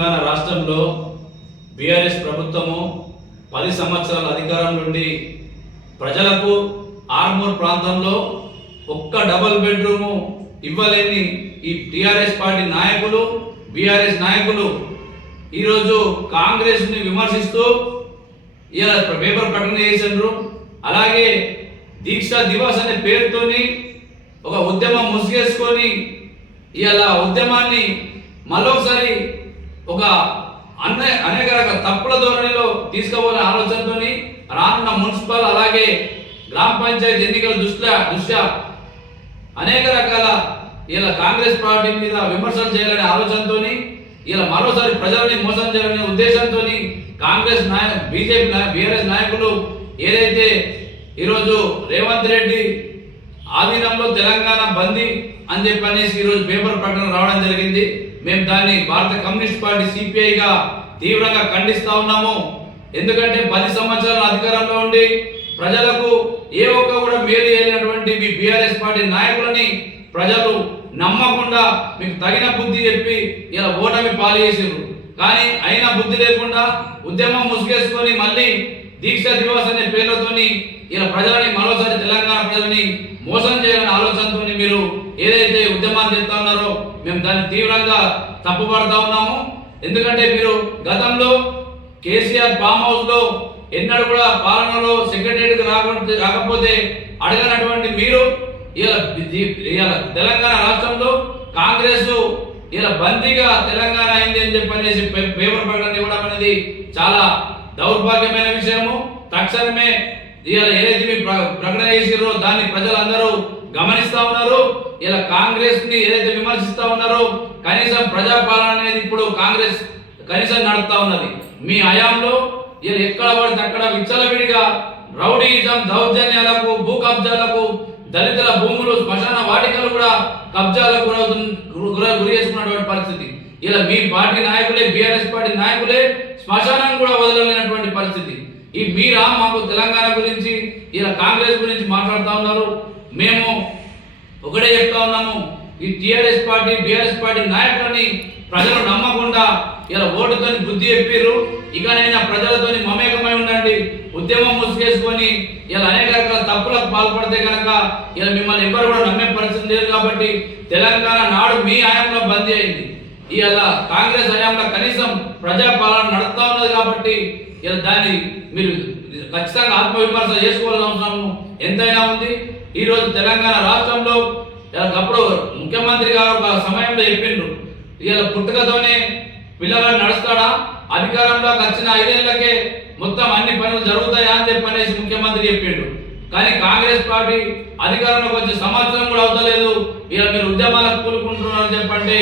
తెలంగాణ రాష్ట్రంలో బీఆర్ఎస్ ప్రభుత్వము 10 సంవత్సరాల అధికారం నుండి ప్రజలకు ఆర్మూర్ ప్రాంతంలో ఒక్క డబుల్ బెడ్రూము ఇవ్వలేని ఈ టీఆర్ఎస్ పార్టీ నాయకులు బీఆర్ఎస్ నాయకులు ఈరోజు కాంగ్రెస్ని విమర్శిస్తూ ఇలా పేపర్ ప్రకటన చేసిండ్రు. అలాగే దీక్షా దివస్ అనే పేరుతోని ఒక ఉద్యమం ముసుగేసుకొని ఇలా ఉద్యమాన్ని మళ్ళొకసారి ఒక అనేక రకాల తప్పుల ధోరణిలో తీసుకుపోలే ఆలోచనతో రానున్న మున్సిపల్ అలాగే గ్రామ పంచాయతీ ఎన్నికల దృష్ట్యా అనేక రకాల ఇలా కాంగ్రెస్ పార్టీ మీద విమర్శలు చేయాలనే ఆలోచనతో ఇలా మరోసారి ప్రజలని మోసం చేయాలనే ఉద్దేశంతో కాంగ్రెస్ బీజేపీ బీఆర్ఎస్ నాయకులు ఏదైతే ఈరోజు రేవంత్ రెడ్డి ఆధీనంలో తెలంగాణ బందీ అని చెప్పనేసి ఈరోజు పేపర్ ప్రకటన రావడం జరిగింది. మేము దాన్ని భారత కమ్యూనిస్ట్ పార్టీ సిపిఐగా తీవ్రంగా ఖండిస్తా ఉన్నాము. ఎందుకంటే 10 సంవత్సరాల అధికారంలో ఉండి ప్రజలకు ఏ ఒక్క కూడా మేలు చేయలేనటువంటి మీ బీఆర్ఎస్ పార్టీ నాయకులని ప్రజలు నమ్మకుండా మీకు తగిన బుద్ధి చెప్పి ఇలా ఓటమి పాలు చేసారు. కానీ అయినా బుద్ధి లేకుండా ఉద్యమం ముసుగేసుకొని మళ్ళీ దీక్షా దివస్ అనే పేర్లతోని ఇలా ప్రజలని మరోసారి తెలంగాణ ప్రజలని మోసం చేయాలనే ఆలోచనతో మీరు ఏదైతే ఉద్యమాన్ని చేస్తా ఉన్నారో మేము దాన్ని తీవ్రంగా తప్పుపడతా ఉన్నాము. ఎందుకంటే మీరు గతంలో కేసీఆర్ ఫామ్ హౌస్ లో ఎన్నడూ కూడా పాలనలో సెక్రటరీకి రాకపోతే అడగనటువంటి మీరు ఇలా తెలంగాణ రాష్ట్రంలో కాంగ్రెస్ ఇలా బందీగా తెలంగాణ అయింది అని చెప్పనేసి పేపర్ ప్రకటన ఇవ్వడం అనేది చాలా దౌర్భాగ్యమైన విషయము. తక్షణమే ఇలా ఏదైతే మీరు ప్రకటన చేసిరో దాన్ని ప్రజలందరూ గమనిస్తా ఉన్నారు. ఇలా కాంగ్రెస్ ని ఏదైతే విమర్శిస్తా ఉన్నారో కనీసం ప్రజాపాలన అనేది ఇప్పుడు కాంగ్రెస్ కనీసం నడుపుతా ఉన్నది. మీ హయాంలో ఇలా ఎక్కడ పడితే అక్కడ విచ్చలవిడిగా రౌడీయిజం దౌర్జన్యాలకు భూ కబ్జాలకు దళితుల భూములు శ్మశాన వాటికలు కూడా కబ్జాలకు గురి చేసుకున్నటువంటి పరిస్థితి. ఇలా మీ పార్టీ నాయకులే బీఆర్ఎస్ పార్టీ నాయకులే శ్మశానం కూడా వదలలేనటువంటి పరిస్థితి. ఈ మీరా మాకు తెలంగాణ గురించి ఇలా కాంగ్రెస్ గురించి మాట్లాడుతూ ఉన్నారు. మేము ఒకటే చెప్తా ఉన్నాము, ఈ టీఆర్ఎస్ పార్టీ బీఆర్ఎస్ పార్టీ నాయకులని ప్రజలు నమ్మకుండా ఇలా ఓటుతో బుద్ధి చెప్పారు. ఇకనైనా ప్రజలతోని మమేకమై ఉండండి. ఉద్యమం ముసుగేసుకొని ఇలా అనేక రకాల తప్పులకు పాల్పడితే కనుక ఇలా మిమ్మల్ని ఎవరు కూడా నమ్మే పరిస్థితి లేదు. కాబట్టి తెలంగాణ నాడు మీ హయాంలో బందీ అయింది. ఇలా కాంగ్రెస్ హయాంలో కనీసం ప్రజాపాలన నడుపుతా ఉన్నది. కాబట్టి ఇలా దాన్ని మీరు ఖచ్చితంగా ఆత్మవిమర్శ చేసుకోవాల్సిన అవసరం ఎంతైనా ఉంది. ఈరోజు తెలంగాణ రాష్ట్రంలో అప్పుడు ముఖ్యమంత్రి గారు ఒక సమయంలో చెప్పిండ్రు, ఇలా పుట్టుకతోనే పిల్లగాడు నడుస్తాడా, అధికారంలోకి వచ్చిన 5 ఏళ్లకే మొత్తం అన్ని పనులు జరుగుతాయా అని చెప్పనేసి ముఖ్యమంత్రి చెప్పిండు. కానీ కాంగ్రెస్ పార్టీ అధికారంలోకి వచ్చే సంవత్సరం కూడా అవుతలేదు. ఇలా మీరు ఉద్యమాలకు కూలుకుంటున్నారని చెప్పంటే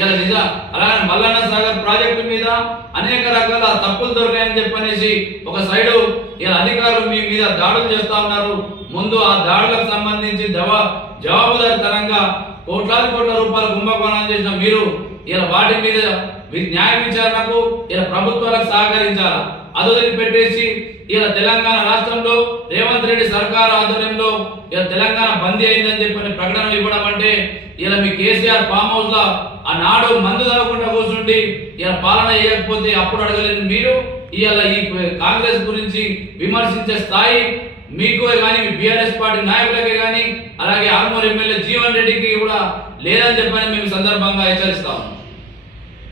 ఇలా అలాగే మల్లన్న సాగర్ ప్రాజెక్టు మీద అనేక రకాల తప్పులు దొరికాయని చెప్పనేసి ఒక సైడు ఇలా అధికారులు మీ మీద దాడులు చేస్తా ఉన్నారు. ముందు ఆ దాడులకు సంబంధించి జవాబుదారితనంగా కోట్లాది కోట్ల రూపాయల కుంభకోణాలు చేసిన మీరు ఇలా వాటి మీద న్యాయ విచారణకు ఇలా ప్రభుత్వాలకు సహకరించాలా. అదొదిలి పెట్టేసి ఇలా తెలంగాణ రాష్ట్రంలో రేవంత్ రెడ్డి సర్కార్ ఆధ్వర్యంలో ఇలా తెలంగాణ బందీ అయిందని చెప్పని ప్రకటన ఇవ్వడం అంటే ఇలా మీ కేసీఆర్ ఫామ్ హౌస్ లో ఆనాడు మందు తాగకుండా కూర్చుండి ఇలా పాలన చేయకపోతే అప్పుడు అడగలేదు మీరు. ఇలా ఈ కాంగ్రెస్ గురించి విమర్శించే స్థాయి మీకు కానీ మీ బీఆర్ఎస్ పార్టీ నాయకులకే కానీ అలాగే ఆర్మూర్ ఎమ్మెల్యే జీవన్ రెడ్డికి కూడా లేదని చెప్పని మేము సందర్భంగా హెచ్చరిస్తాము.